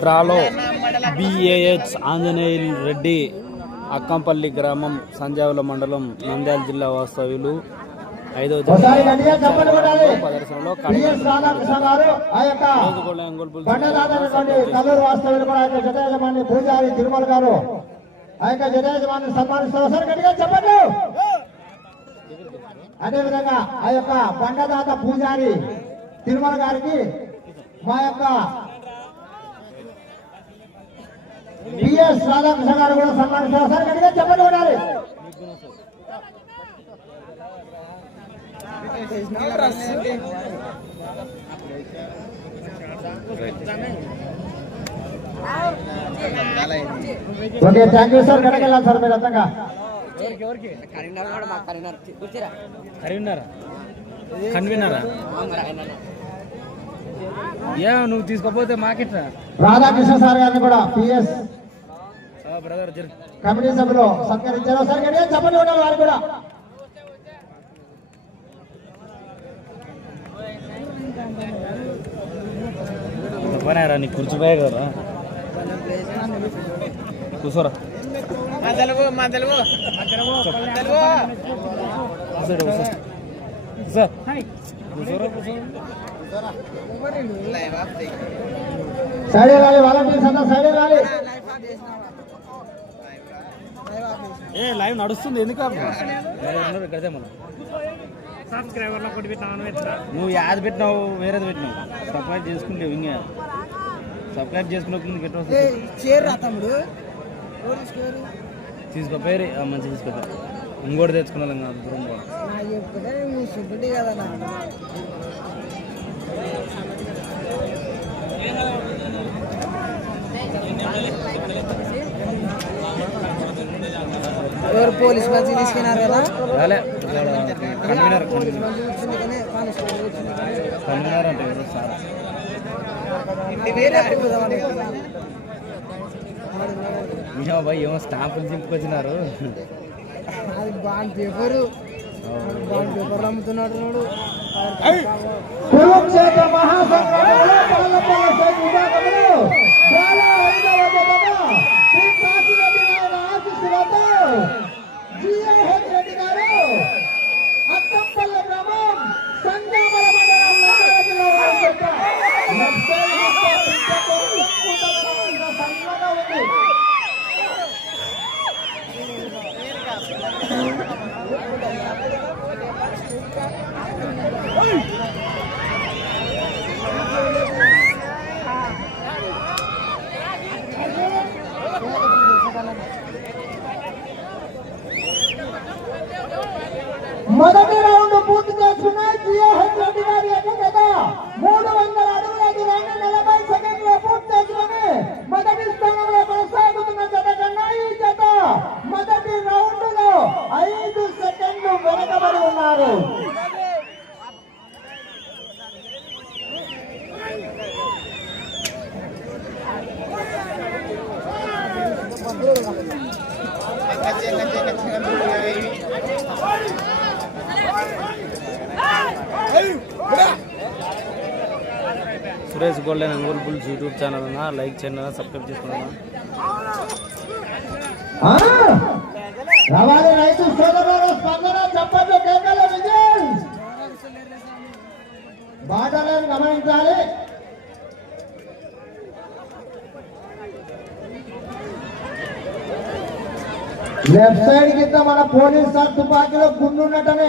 డ్రాలో బిఏహెచ్ ఆంజనేయులు రెడ్డి అక్కంపల్లి గ్రామం సంజావుల మండలం నంద్యాల జిల్లా వాస్తవ్యులు. ఐదవ కొట్టాలి. ప్రదర్శనలో ఆ యొక్క పూజారి తిరుమల గారు ఆ సన్మానిస్తారు. ఒకసారి గట్టిగా చెప్పండి అదేవిధంగా ఆ యొక్క బండదాత పూజారి తిరుమల గారికి మా యొక్క బిఎస్ రాధాకృష్ణ గారు కూడా సన్మానిస్తారు ఒకసారి గట్టిగా చెప్పండి కొట్టాలి ఓకే థ్యాంక్ యూ సార్ కనుక వెళ్ళాలి సార్ మీరు అంతంగా కరీంనగర్ కన్వీనరా? ఏ నువ్వు తీసుకోపోతే మాకెట్రా? రాధాకృష్ణ సార్ గారిని కూడా పిఎస్. బ్రదర్ జరు. కమిటీ సభ్యులు సత్కరించారు సార్ గట్టిగా చెప్పండి ఉండాలి వారు కూడా. పనారా నీ కూర్చోపోయా కదా. కూర్చోరా. సైడ్ వాలంటీర్స్ అంతా సైడ్ ఏ లైవ్ నడుస్తుంది ఎందుకు కదే మనం సబ్స్క్రైబర్లో కొట్టి పెట్టినా నువ్వు యాది పెట్టినావు వేరేది పెట్టినావు. సబ్స్క్రైబ్ చేసుకుంటావు ఇంకా. సబ్స్క్రైబ్ చేసుకున్న గెట్ చేరు రా తమ్ముడు. తీసుకోపోయి మంచిగా తీసుకోపోయి ఇంకోటి తెచ్చుకున్నాను ఇంకా దూరం పోవాలి. నా చెప్పుకుంటే నువ్వు చూపుంటే కదా? నా ఎవరు పోలీస్ మంచి తీసుకున్నారు కదా కన్వీనర్ మంచి కన్వీనర్ అంటే ఎవరు సార్? అడిగిపోదామని ఏమో స్టాంపులు చింపుకొచ్చినారు. అది బాండ్ పేపరు. బాండ్ పేపర్లు అమ్ముతున్నాడు వాడు. కురుక్షేత్ర మహాసంగ్రామంలో పాలపల్లి సైనిక విభాగంలో చాలా ఐదవ జతగా శ్రీ కాశీరెడ్డి గారి ఆశీస్సులతో జిఎహెచ్ రెడ్డి గారు అక్కంపల్లి గ్రామం సంగమల మండలం నంద్యాల జిల్లా వారి యొక్క లెఫ్ట్ సైడ్ యొక్క పిచ్చతో ఉప్పుకుంటున్న సన్నగా ఉంది. మొదటి రౌండ్ పూర్తి చేసుకున్న జిఎహెచ్ రెడ్డి గారి యొక్క జత మూడు వందల అడుగుల దూరాన్ని నలభై సెకండ్లో పూర్తి చేసుకుని మొదటి స్థానంలో కొనసాగుతున్న జత కన్నా ఈ జత మొదటి రౌండ్లో ఐదు సెకండ్లు వెనకబడి ఉన్నారు. సురేష్ గోల్డెన్ అంగూల్ బుల్స్ యూట్యూబ్ ఛానల్ అన్న లైక్ చేయండి సబ్స్క్రైబ్ చేసుకున్నా రావాలి రైతు సోదరులు స్పందన చెప్పండి కేకల విజయ్! బాధలను గమనించాలి. లెఫ్ట్ సైడ్ కింద మన పోలీస్ సార్ తుపాకీలో గుండు ఉన్నట్టనే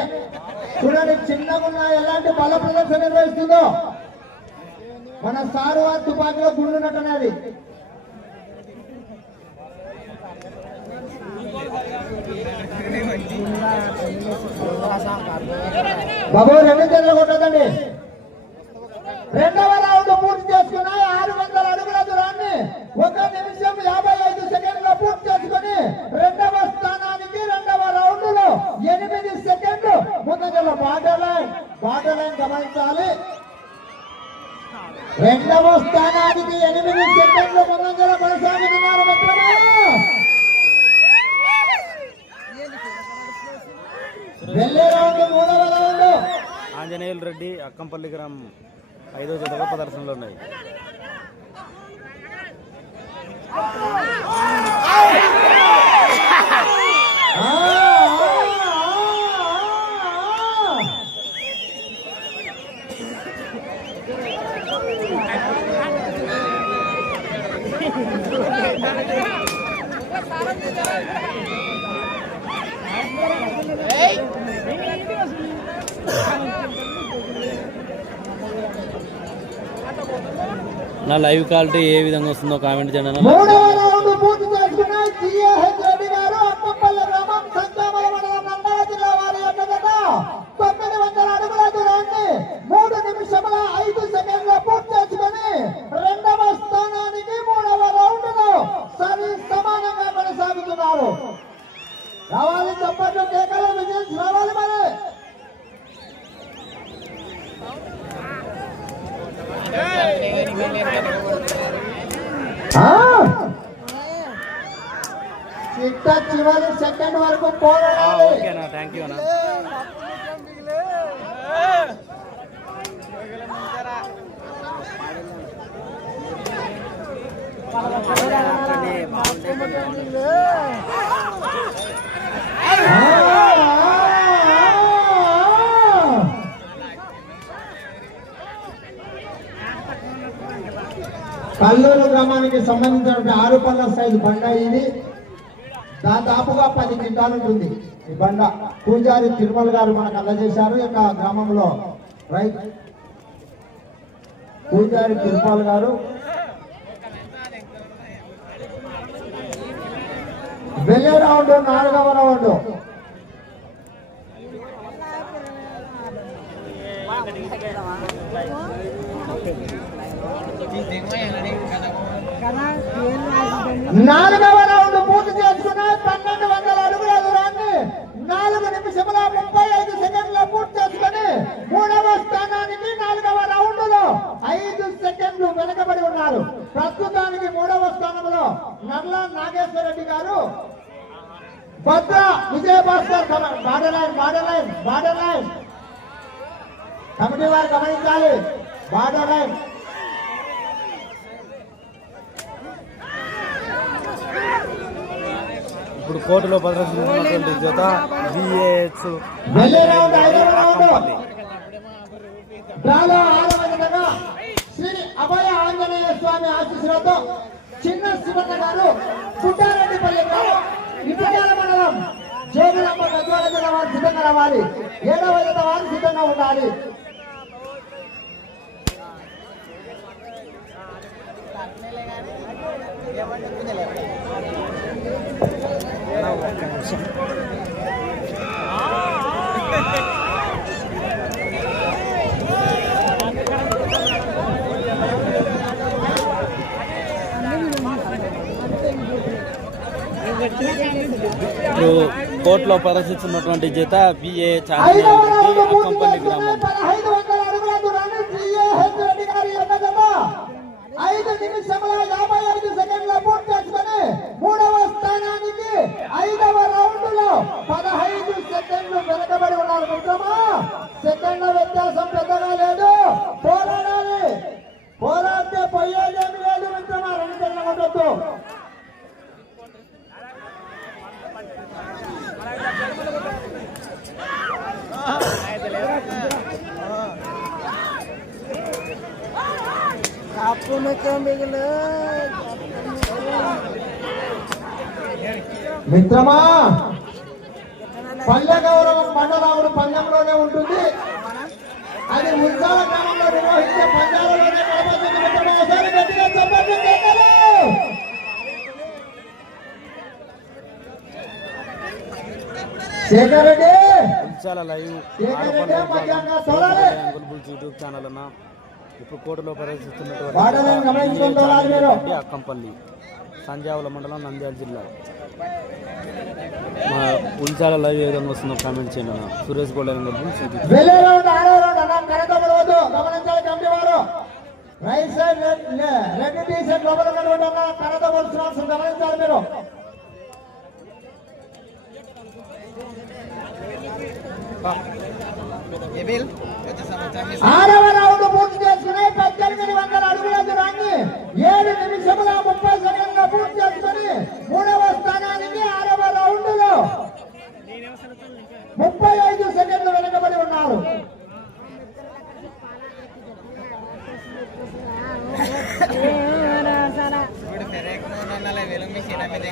చూడండి చిన్నగా ఉన్న ఎలాంటి బల ప్రదర్శన నిర్వహిస్తుందో. మన సారు వారి తుపాకీలో గుండు ఉన్నట్టనే బాబు రెండు చేతులు కొట్టదండి రెండవ రౌండ్ పూర్తి చేసుకున్నాయి ఆరు వందల అడుగుల దూరాన్ని ఒక నిమిషం యాభై ఐదు సెకండ్ల పూర్తి చేసుకుని రెండవ స్థానానికి రెండవ రౌండ్లో ఎనిమిది సెకండ్లు ముందంజల బార్డర్ లైన్ బార్డర్ లైన్ గమనించాలి రెండవ స్థానానికి ఎనిమిది సెకండ్లు ముందంజల కొనసాగుతున్నారు మిత్రమా వెళ్ళే రౌండ్ మూడవ ఆంజనేయులు రెడ్డి అక్కంపల్లి గ్రామం ఐదో జతగా ప్రదర్శనలో ఉన్నాయి ఆ, ఆ, ఆ, ఆ. నా లైవ్ క్వాలిటీ ఏ విధంగా వస్తుందో కామెంట్ చేయండి కల్లూరు గ్రామానికి సంబంధించిన ఆరు పళ్ళ సైజు బండ ఇది. దాదాపుగా పది గింటాలు ఉంటుంది. ఈ బండ. పూజారి తిరుమల గారు మనకు అందజేశారు. ఈ యొక్క గ్రామంలో రైట్ పూజారి తిరుమల గారు వెళ్ళే రౌండ్ నాలుగవ రౌండ్. నాలుగవ రౌండ్ పూర్తి చేసుకున్న పన్నెండు వందల అడుగుల దూరాన్ని నాలుగు నిమిషముల ముప్పై ఐదు సెకండ్ల పూర్తి చేసుకుని మూడవ స్థానానికి నాలుగవ రౌండ్లో ఐదు సెకండ్లు వెనకబడి ఉన్నారు. ప్రస్తుతానికి మూడవ స్థానంలో Narla Nageswara Reddy garu Bhadra Vijayabhaskar border line border line border line. Committee వారు గమనించాలి. Border line. ఇప్పుడు కోర్టులో ప్రదర్శించినటువంటి జత శ్రీ అభయ ఆంజనేయ స్వామి ఆశీస్సులతో చిన్న శివన్న గారు పుట్టారెడ్డిపల్లి గ్రామం ఇటుకాల మండలం జోగులమ్మ గద్వాల జిల్లా వారు సిద్ధంగా రావాలి. ఏడవ జత వారు సిద్ధంగా ఉండాలి. ఇప్పుడు కోర్టులో ప్రదర్శిస్తున్నటువంటి జత విఏ ఐదవ రౌండ్ పూర్తి అక్కంపల్లి చేసుకుని గ్రామం పదహైదు వందల అడుగుల దూరాన్ని జిఏహెచ్ రెడ్డి గారి యొక్క జత ఐదు నిమిషముల యాభై ఐదు సెకండ్ల పూర్తి చేసుకుని మూడవ స్థానానికి ఐదవ రౌండ్లో పదహైదు సెకండ్లు వెనకబడి ఉన్నారు మిత్రమా. సెకండ్ల వ్యత్యాసం మిత్రమా? పల్లె గౌరవం మండలాముడు పందెంలోనే ఉంటుంది. అది ఉత్సవ గ్రామంలో నిర్వహించే ఒకసారి గట్టిగా చెప్పండి. Shekar Reddy. Live YouTube channel అన్న. ఇప్పుడు. ప్రదర్శిస్తున్నటువంటి అక్కంపల్లి సంజావుల మండలం నంద్యాల జిల్లా. మా ఉంచాల లైవ్ ఏ విధంగా వస్తుందో కామెంట్ చేయండి అన్న. Suresh gold right side red T shirt లోపల ఉన్నటువంటి అన్న. గమనించాలి మీరు. ఆరవ రౌండ్ పూర్తి చేసుకుని పద్దెనిమిది వందల అడుగుల దూరాన్ని ఏడు నిమిషముల ముప్పై సెకండ్ల పూర్తి చేసుకుని మూడవ స్థానానికి ఆరవ రౌండ్లో ముప్పై ఐదు సెకండ్లు వెనుకబడి ఉన్నారు. ఇప్పుడు ఫెరేక్ నన్నల వెలుంగి సీనా మీద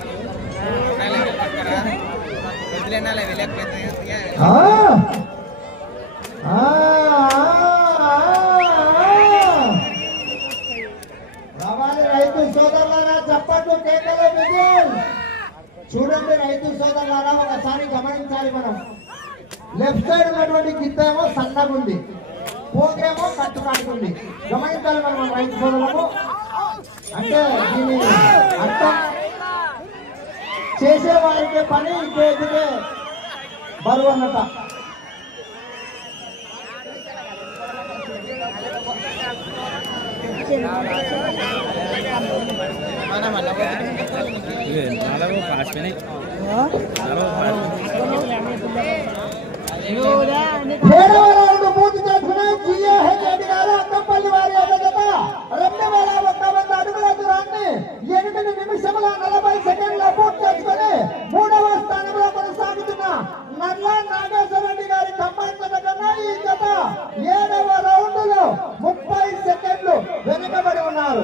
వదిలేనాల వెళ్ళకపోతే ఆ! ఆ! ఆ! రావాలి రైతు సోదరులారా చప్పట్లు కేకలు విజయ్ చూడండి రైతు సోదరులారా ఒకసారి గమనించాలి మనం లెఫ్ట్ సైడ్ ఏమో సన్నగా ఉంది పోగేమో కట్టు కాటుకుంది గమనించాలి మనం మన రైతు సోదరులకు? అంటే దీని అర్థం చేసే వారికి పని ఇంకేదికే బరువు అన్నట. మనం రౌండ్ పూర్తి చేసుకుని జిఏహెచ్ రెడ్డి గారు అక్కంపల్లి వారి ఎదుగుత రెండు వేల ఒక్క వంద అడుగుల దూరాన్ని ఎనిమిది నిమిషముల నలభై సెకండ్ల పూర్తి చేసుకుని మూడవ స్థానంలో కొనసాగుతున్న నల్ల నాగేశ్వర రెడ్డి గారి కంబైన్ కన్నా ఈ జత ఏడవ రౌండ్లో ముప్పై సెకండ్లు వెనుకబడి ఉన్నారు.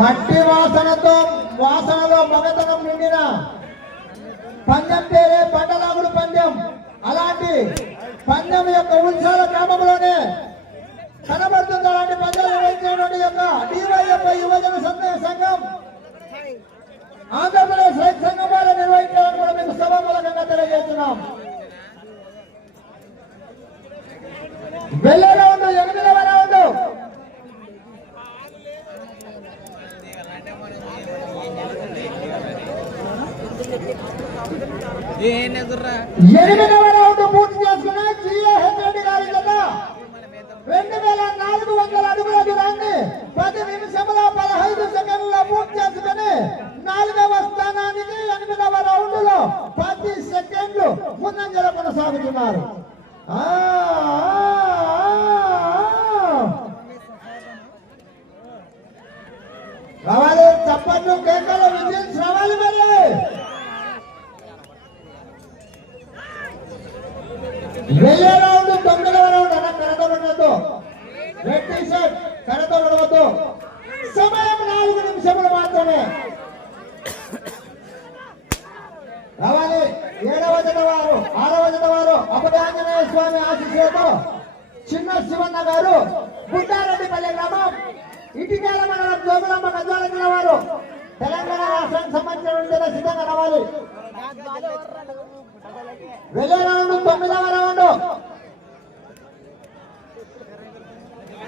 మట్టి వాసనతో వాసనలో మగతనం నిండిన పందెం పేరే పండలాగుడు పందెం. అలాంటి పందెం యొక్క ఉత్సవ గ్రామంలోనే కనబడుతుంది అలాంటి పందాలు నిర్వహించినటువంటి యొక్క డివైఎఫ్ఐ యువజన సందేహ సంఘం. ఆంధ్రప్రదేశ్ రైతు సంఘం వారు నిర్వహించాలని కూడా మీకు సభామూలకంగా తెలియజేస్తున్నాం. వెళ్ళేలా ఉందో ఎనిమిదవ ఉందో ఏం ఎదుర్రా ఎనిమిదవ రౌండ్ పూర్తి చేసుకున్న జిఏహెచ్ రెడ్డి గారి జత. రెండు వేల నాలుగు వందల అడుగుల దూరాన్ని పది నిమిషముల పదహైదు సెకండ్ల పూర్తి చేసుకుని నాలుగవ స్థానానికి ఎనిమిదవ రౌండ్లో పది సెకండ్లు ముందంజలో కొనసాగుతున్నారు ఆ, ఆ, ఆ. రావాలి చప్పట్లు కేకలు విజిల్స్ రావాలి మరి వెయ్యి రౌండ్ తొమ్మిదవ రౌండ్ అన్న కడత పడవద్దు రెడ్ టీ షర్ట్ సమయం నాలుగు నిమిషములు మాత్రమే. రావాలి. ఏడవ జత ఆరవ స్వామి ఆశీస్సులతో చిన్న శివన్న గారు గుడ్డారెడ్డిపల్లి గ్రామం ఇటీకేల మండలం జోగులమ్మ గద్వాల వారు తెలంగాణ రాష్ట్రానికి సంబంధించిన సిద్ధంగా రావాలి. వెళ్ళే రౌండ్ తొమ్మిదవ రౌండ్.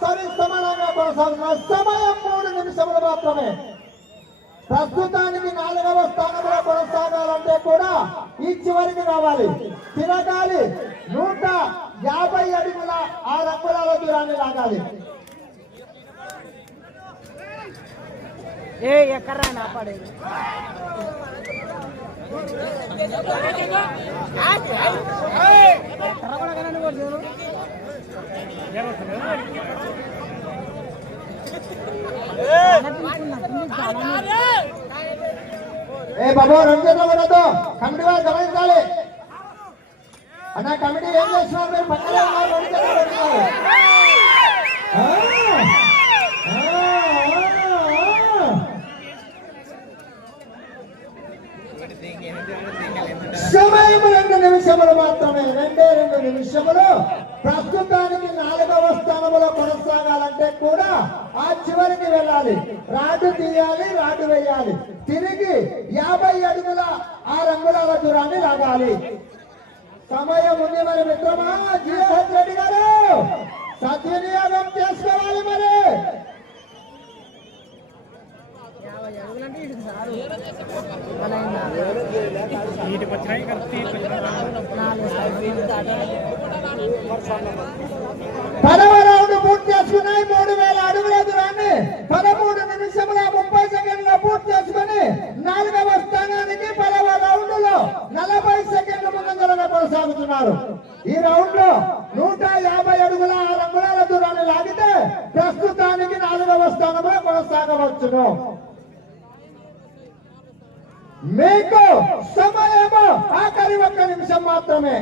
సరి సమానంగా కొనసాగుతున్న సమయం మూడు నిమిషములు మాత్రమే ప్రస్తుతానికి నాలుగవ స్థానంలో కొనసాగాలంటే కూడా ఈ చివరికి రావాలి తిరగాలి నూట యాభై అడుగుల ఆ రంగుల దూరాన్ని లాగాలి ఏ ఏ బాబు రెండు చేతులు కమిటీ వారు గమనించాలి. అన్న కమిటీ ఏం చేస్తున్నారు మీరు పక్కన ఉన్నారు సమయం రెండు నిమిషములు మాత్రమే. రెండే రెండు నిమిషములు. ప్రస్తుతానికి నాలుగవ స్థానంలో కొనసాగాలంటే కూడా ఆ చివరికి వెళ్ళాలి. రాడు తీయాలి రాడు వేయాలి. తిరిగి యాభై అడుగుల ఆ రంగుల దూరాన్ని లాగాలి. సమయం ఉంది మరి మిత్రమా? జీవన్ రెడ్డి గారు సద్వినియోగం చేసుకోవాలి మరి. పదవ రౌండ్ పూర్తి చేసుకున్నాయి మూడు వేల అడుగుల దూరాన్ని పదమూడు నిమిషముల ముప్పై సెకండ్ల పూర్తి చేసుకుని నాలుగవ స్థానానికి పదవ రౌండ్లో నలభై సెకండ్ల ముందంజలుగా కొనసాగుతున్నారు. ఈ రౌండ్లో నూట యాభై అడుగుల ఆరు అంగుళాల దూరాన్ని లాగితే ప్రస్తుతానికి నాలుగవ స్థానంలో కొనసాగవచ్చును. మీకు సమయము ఆఖరి ఒక్క నిమిషం మాత్రమే.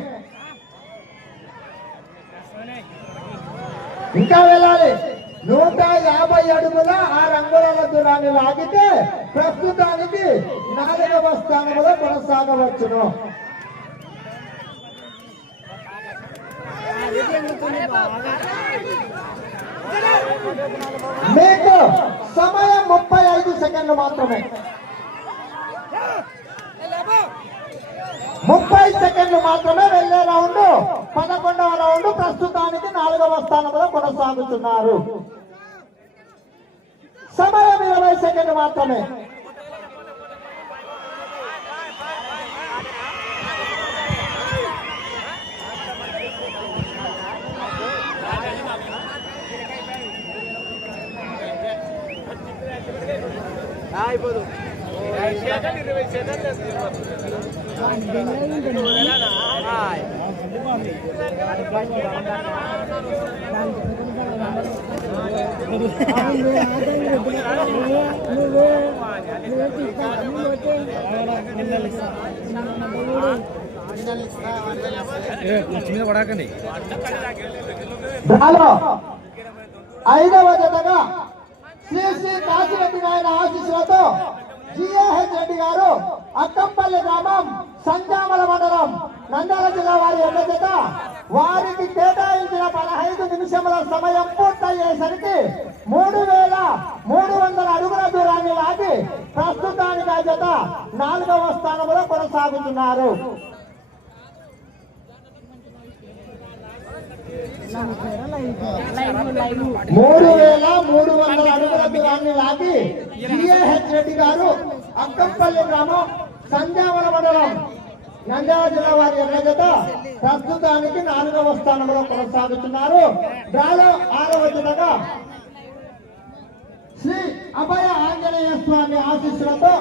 ఇంకా వెళ్ళాలి. నూట యాభై అడుగుల ఆ రంగుల దూరాన్ని లాగితే ప్రస్తుతానికి నాలుగవ స్థానంలో కొనసాగవచ్చును. మీకు సమయం ముప్పై ఐదు సెకండ్లు మాత్రమే. ముప్పై సెకండ్లు మాత్రమే వెళ్ళే రౌండ్. పదకొండవ రౌండ్ ప్రస్తుతానికి నాలుగవ స్థానంలో కొనసాగుతున్నారు. సమయం ఇరవై సెకండ్లు మాత్రమే. అయిపోదు. మీద పడాకండి హలో. ఐదవ జతగా శ్రీ శ్రీ కాశీరెడ్డి నాయన ఆశీస్సులతో జిఏహెచ్ రెడ్డి గారు అక్కంపల్లి గ్రామం సంజామల మండలం నంద్యాల జిల్లా వారి జత వారికి కేటాయించిన పదహైదు నిమిషముల సమయం పూర్తయ్యేసరికి మూడు వేల మూడు వందల అడుగుల దూరాన్ని లాగి ప్రస్తుతానికి ఆ జత నాలుగవ స్థానంలో కొనసాగుతున్నారు. మూడు వేల మూడు వందల అడుగుల దూరాన్ని లాగి జిఏహెచ్ రెడ్డి గారు అక్కంపల్లి గ్రామం సంధ్యావన మండలం నంద్యాల జిల్లా వారి ఎర్రగత ప్రస్తుతానికి నాలుగవ స్థానంలో కొనసాగుతున్నారు. డ్రాలో ఆరవ జతగా శ్రీ అభయ ఆంజనేయ స్వామి ఆశీస్సులతో